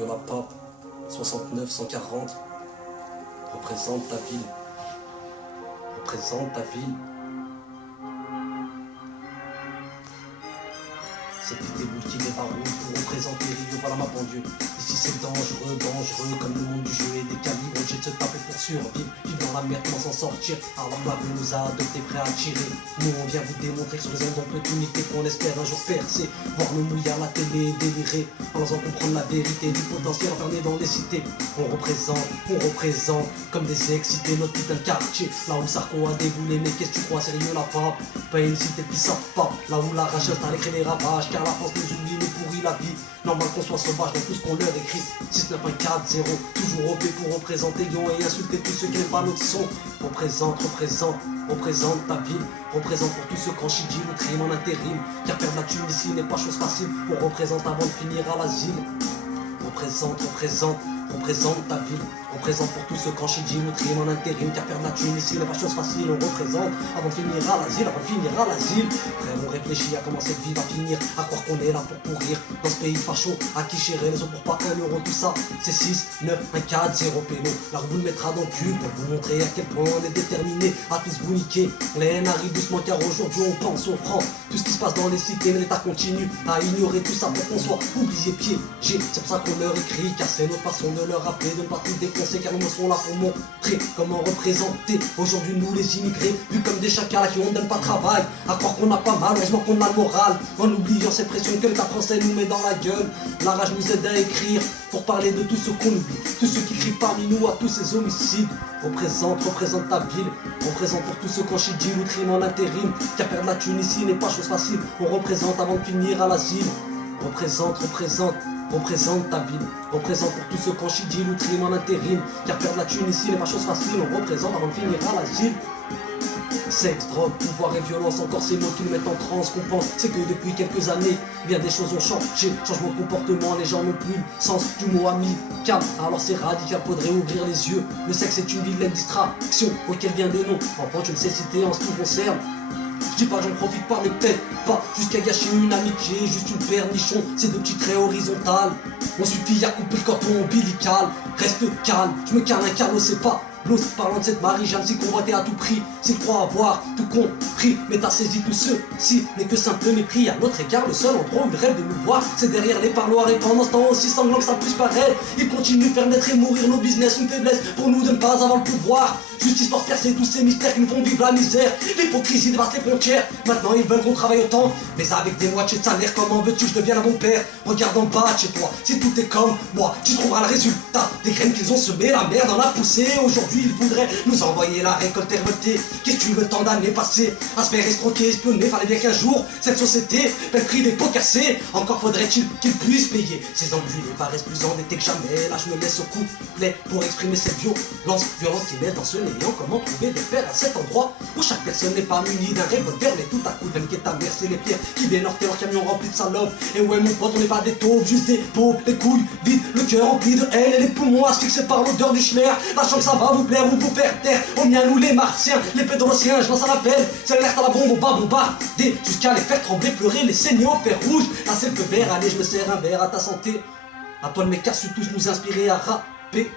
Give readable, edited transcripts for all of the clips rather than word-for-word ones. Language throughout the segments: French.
Yola Pape, 69-140, représente ta ville, représente ta ville. Cette idée multiple est baroud pour représenter Rio, voilà ma banlieue. Ici c'est dangereux, dangereux comme le monde du jeu et des calibres. J'ai de se taper pour survivre, vivre dans la merde, comment s'en sortir. Alors la rue nous a adoptés, prêts à tirer. Nous on vient vous démontrer que sur les ondes on peut tout niquer, qu'on espère un jour percer. Voir nos mouillards à la télé délirer, en faisant comprendre la vérité du potentiel enfermé dans les cités. On représente comme des excités notre putain de quartier. Là où Sarko a déboulé, mais qu'est-ce que tu crois, sérieux la pape? Pas une cité qui sort pas, là où la rage a créé les ravages. Car la France nous oublie, nous pourrit la vie. Normal qu'on soit sauvage dans tout ce qu'on leur écrit. 69140, toujours OP pour représenter Lyon et insulter tous ceux qui n'aiment pas notre son. Représente ta ville. Représente pour tous ceux qui en chidji le crime en intérim. Car perdre la Tunisie n'est pas chose facile. On représente avant de finir à l'asile. Représente ta ville. Représente pour tous ceux qui en chidji le crime en intérim. Car perdre la Tunisie n'est pas chose facile. On représente avant de finir à l'asile, Frère, on réfléchit à comment cette vie va finir. À croire qu'on est là pour pourrir dans ce pays facho. À qui chérer les autres pour pas 1 euro. Tout ça c'est 6, 9, 1, 4, 0 péno. Là on vous le mettra dans le cul pour vous montrer à quel point on est déterminé à tous vous niquer. Les haines arrivent doucement car aujourd'hui on pense au franc. Tout ce qui se passe dans les cités, l'État continue à ignorer tout ça pour qu'on soit oublié piégé. C'est pour ça qu'on leur écrit, car c'est notre façon de leur rappeler, de ne pas tout défoncer, car nous sont là pour montrer comment représenter aujourd'hui nous les immigrés, vus comme des chacals qui on ne donne pas de travail. À croire qu'on n'a pas mal, heureusement qu'on a le moral, en oubliant cette pression que l'État français nous met dans la gueule. La rage nous aide à écrire pour parler de tout ce qu'on oublie, tous ceux qui crient parmi nous à tous ces homicides. Représente ta ville, représente pour tous ceux qui en chidji le crime en intérim. Car perdre la Tunisie n'est pas chose facile, on représente avant de finir à l'asile. Représente ta ville, représente pour tous ceux qui en chidji le crime en intérim. Car perdre la Tunisie n'est pas chose facile, on représente avant de finir à l'asile. Sexe, drogue, pouvoir et violence, encore ces mots qui nous mettent en transe. Qu'on pense, c'est que depuis quelques années, bien des choses ont changé. Changement de comportement, les gens n'ont plus le sens du mot amical. Alors c'est radical, faudrait ouvrir les yeux. Le sexe est une vilaine distraction auquel vient des noms. Enfant, je ne sais citer en ce qui me concerne. Je dis pas j'en profite pas, mais peut-être pas jusqu'à gâcher une amitié, juste une pernichon, c'est deux petits traits horizontales. On suffit à couper le cordon ombilical. Reste calme, je me calme un calme, c'est pas l'os. Parlant de cette Marie-Jeanne, si convoitée à tout prix, s'il croit avoir tout compris, mais t'as saisi tout ceci n'est que simple mépris à notre égard. Le seul endroit où il rêve de nous voir, c'est derrière les parloirs. Et pendant ce temps aussi sanglant que ça puisse paraître, il continue de faire naître et mourir nos business. Une faiblesse pour nous de ne pas avoir le pouvoir. Justice pour percer tous ces mystères qui nous font vivre la misère. L'hypocrisie dépasse les frontières. Maintenant ils veulent qu'on travaille autant, mais avec des moitiés de salaire. Comment veux-tu que je devienne un bon père? Regarde en bas de chez toi, si tout est comme moi, tu trouveras le résultat des graines qu'ils ont semées. La merde en a poussé. Aujourd'hui ils voudraient nous envoyer la récolte révoltée. Qu'est-ce que tu veux tant d'années passées à se faire escroquer, espionner? Fallait bien qu'un jour cette société paie le prix des pots cassés. Encore faudrait-il qu'ils puissent payer. Ces enculés paraissent plus endettés que jamais. Là je me laisse au couplet pour exprimer cette violence qui naît dans ce néant. Comment trouver des pères à cet endroit où chaque personne n'est pas munie d'un revolver, mais tout à coup d'un ta mère, c'est les pierres qui viennent heurter leur camion rempli de salopes. Et ouais mon pote, on n'est pas des taupes, juste des pauvres, les couilles vides, le cœur rempli de haine et les poumons asphyxiés par l'odeur du schler. Lâchant que ça va vous plaire ou vous faire taire. On vient nous les martiens, les pédorociens, je lance un appel. C'est l'alerte à la bombe, on va bombarder jusqu'à les faire trembler, pleurer, les saigner au fer rouge. Là c'est le feu vert, allez je me sers un verre à ta santé. À toi de mes casses, tous nous inspirer à rapper.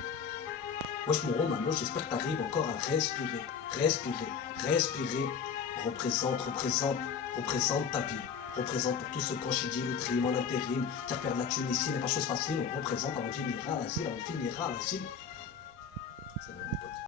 Wesh mon Romano, j'espère que t'arrives encore à respirer. Représente ta ville. Représente pour tous ceux qui ont chidji le crime en intérim. Car perdre la Tunisie n'est pas chose facile, on représente avant de finir à l'asile,